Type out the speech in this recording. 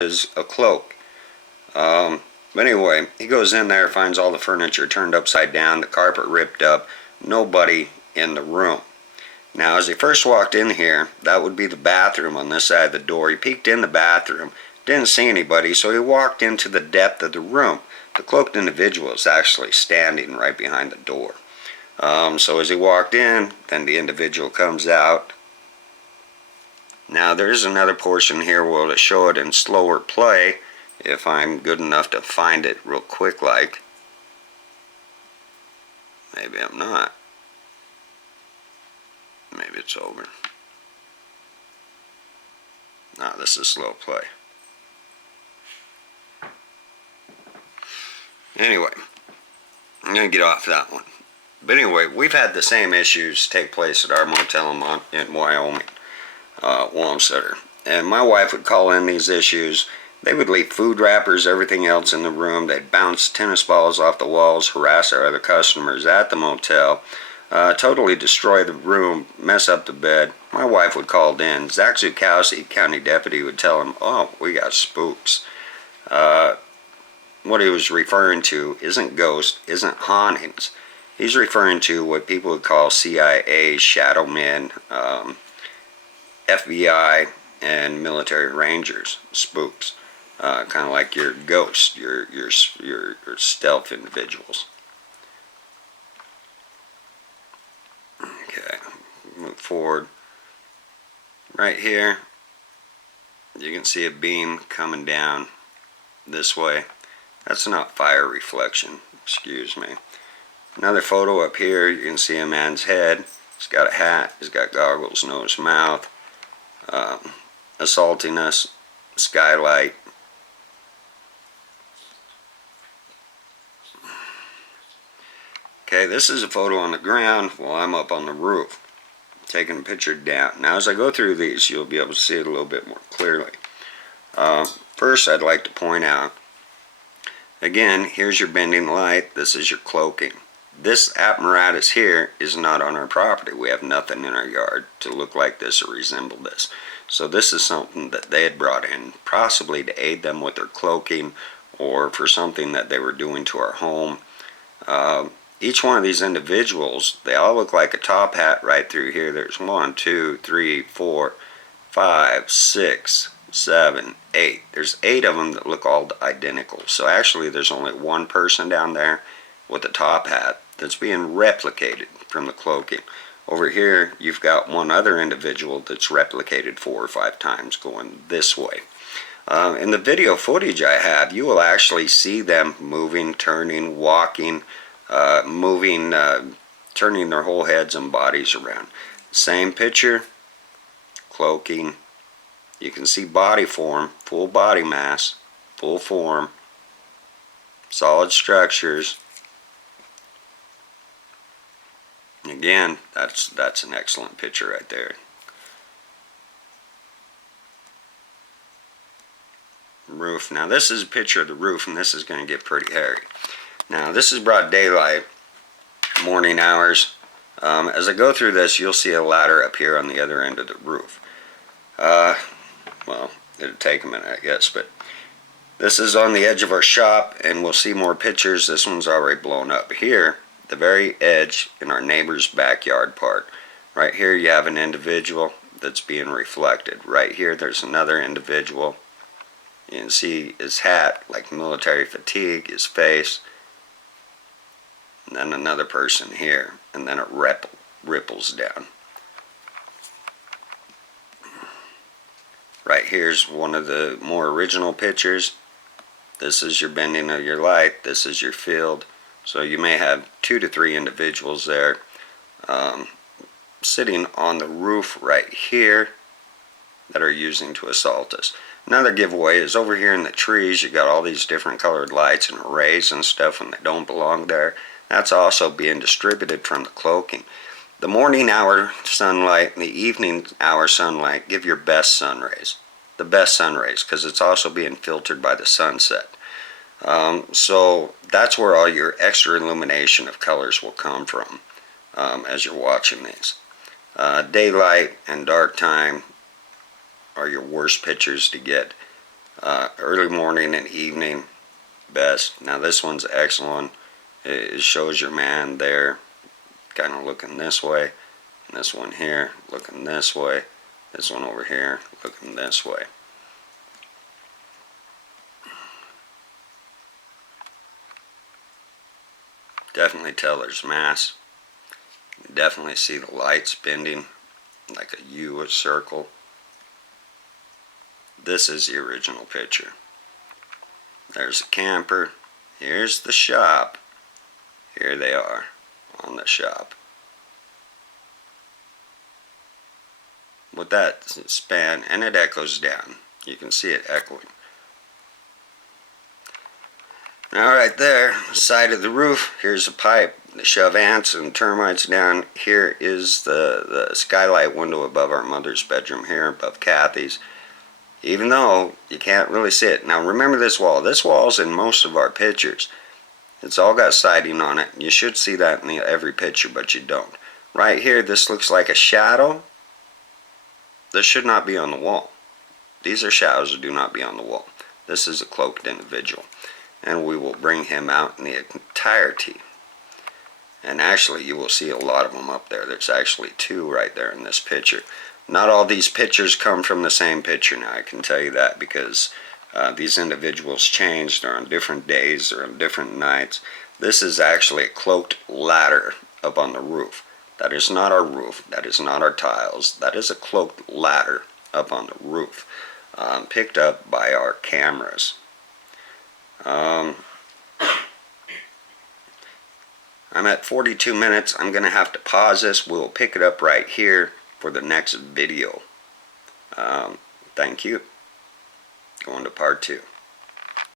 is a cloak. But anyway, he goes in there, finds all the furniture turned upside down, the carpet ripped up, nobody in the room. Now, as he first walked in here, that would be the bathroom on this side of the door. He peeked in the bathroom, didn't see anybody, so he walked into the depth of the room. The cloaked individual is actually standing right behind the door. So as he walked in, then the individual comes out. Now, there's another portion here where we'll show it in slower play, if I'm good enough to find it real quick like. Maybe I'm not. Maybe it's over. No, this is slow play. Anyway, I'm going to get off that one. But anyway, we've had the same issues take place at our motel in Wyoming, Wamsutter. And my wife would call in these issues. They would leave food wrappers, everything else in the room. They'd bounce tennis balls off the walls, harass our other customers at the motel, totally destroy the room, mess up the bed. My wife would call in. Zach Zukowski, county deputy, would tell him, "Oh, we got spooks." What he was referring to isn't ghosts, isn't hauntings. He's referring to what people would call CIA, shadow men, FBI, and military rangers, spooks. Kind of like your ghosts, your stealth individuals. Okay, move forward. Right here, you can see a beam coming down this way. That's not fire reflection, excuse me. Another photo up here, you can see a man's head. He's got a hat, he's got goggles, nose, mouth, assaulting us, skylight. Okay, this is a photo on the ground while I'm up on the roof, taking a picture down. Now, as I go through these, you'll be able to see it a little bit more clearly. First, I'd like to point out, again, here's your bending light. This is your cloaking. This apparatus here is not on our property. We have nothing in our yard to look like this or resemble this. So this is something that they had brought in, possibly to aid them with their cloaking or for something that they were doing to our home. Each one of these individuals, they all look like a top hat right through here. There's 1, 2, 3, 4, 5, 6, 7, 8. There's 8 of them that look all identical. So actually there's only one person down there with a top hat that's being replicated from the cloaking. Over here you've got one other individual that's replicated 4 or 5 times going this way. In the video footage I have, you will actually see them moving, turning, walking, moving, turning their whole heads and bodies around. Same picture, cloaking. You can see body form, full body mass, full form, solid structures. Again, that's an excellent picture right there. Roof. Now this is a picture of the roof, and this is going to get pretty hairy. Now this is broad daylight, morning hours. As I go through this, you'll see a ladder up here on the other end of the roof. Well, it'll take a minute, I guess, but this is on the edge of our shop, and we'll see more pictures. This one's already blown up. Here, the very edge in our neighbor's backyard part. Right here you have an individual that's being reflected. Right here there's another individual. You can see his hat, like military fatigue, his face. And then another person here, and then it ripples down. Right here's one of the more original pictures. This is your bending of your light. This is your field. So you may have 2 to 3 individuals there sitting on the roof right here that are using to assault us. Another giveaway is over here in the trees. You got all these different colored lights and arrays and stuff when they don't belong there. That's also being distributed from the cloaking. The morning hour sunlight and the evening hour sunlight give your best sun rays. The best sun rays, because it's also being filtered by the sunset. So that's where all your extra illumination of colors will come from as you're watching these. Daylight and dark time are your worst pictures to get. Early morning and evening, best. Now this one's excellent. It shows your man there, kind of looking this way. And this one here, looking this way. This one over here, looking this way. Definitely tell there's mass. Definitely see the lights bending like a U, a circle. This is the original picture. There's a camper. Here's the shop. Here they are on the shop. With that span, and it echoes down. You can see it echoing. Now right there, side of the roof, here's a pipe to shove ants and termites down. Here is the skylight window above our mother's bedroom here, above Kathy's. Even though you can't really see it. Now remember this wall. This wall's in most of our pictures. It's all got siding on it. You should see that in every picture, but you don't. Right here, this looks like a shadow. This should not be on the wall. These are shadows that do not be on the wall. This is a cloaked individual. And we will bring him out in the entirety. And actually, you will see a lot of them up there. There's actually two right there in this picture. Not all these pictures come from the same picture now, I can tell you that, because these individuals changed. They're on different days, they're on different nights. This is actually a cloaked ladder up on the roof. That is not our roof, that is not our tiles, that is a cloaked ladder up on the roof, picked up by our cameras. I'm at 42 minutes. I'm going to have to pause this. We'll pick it up right here for the next video. Thank you. Going to part 2.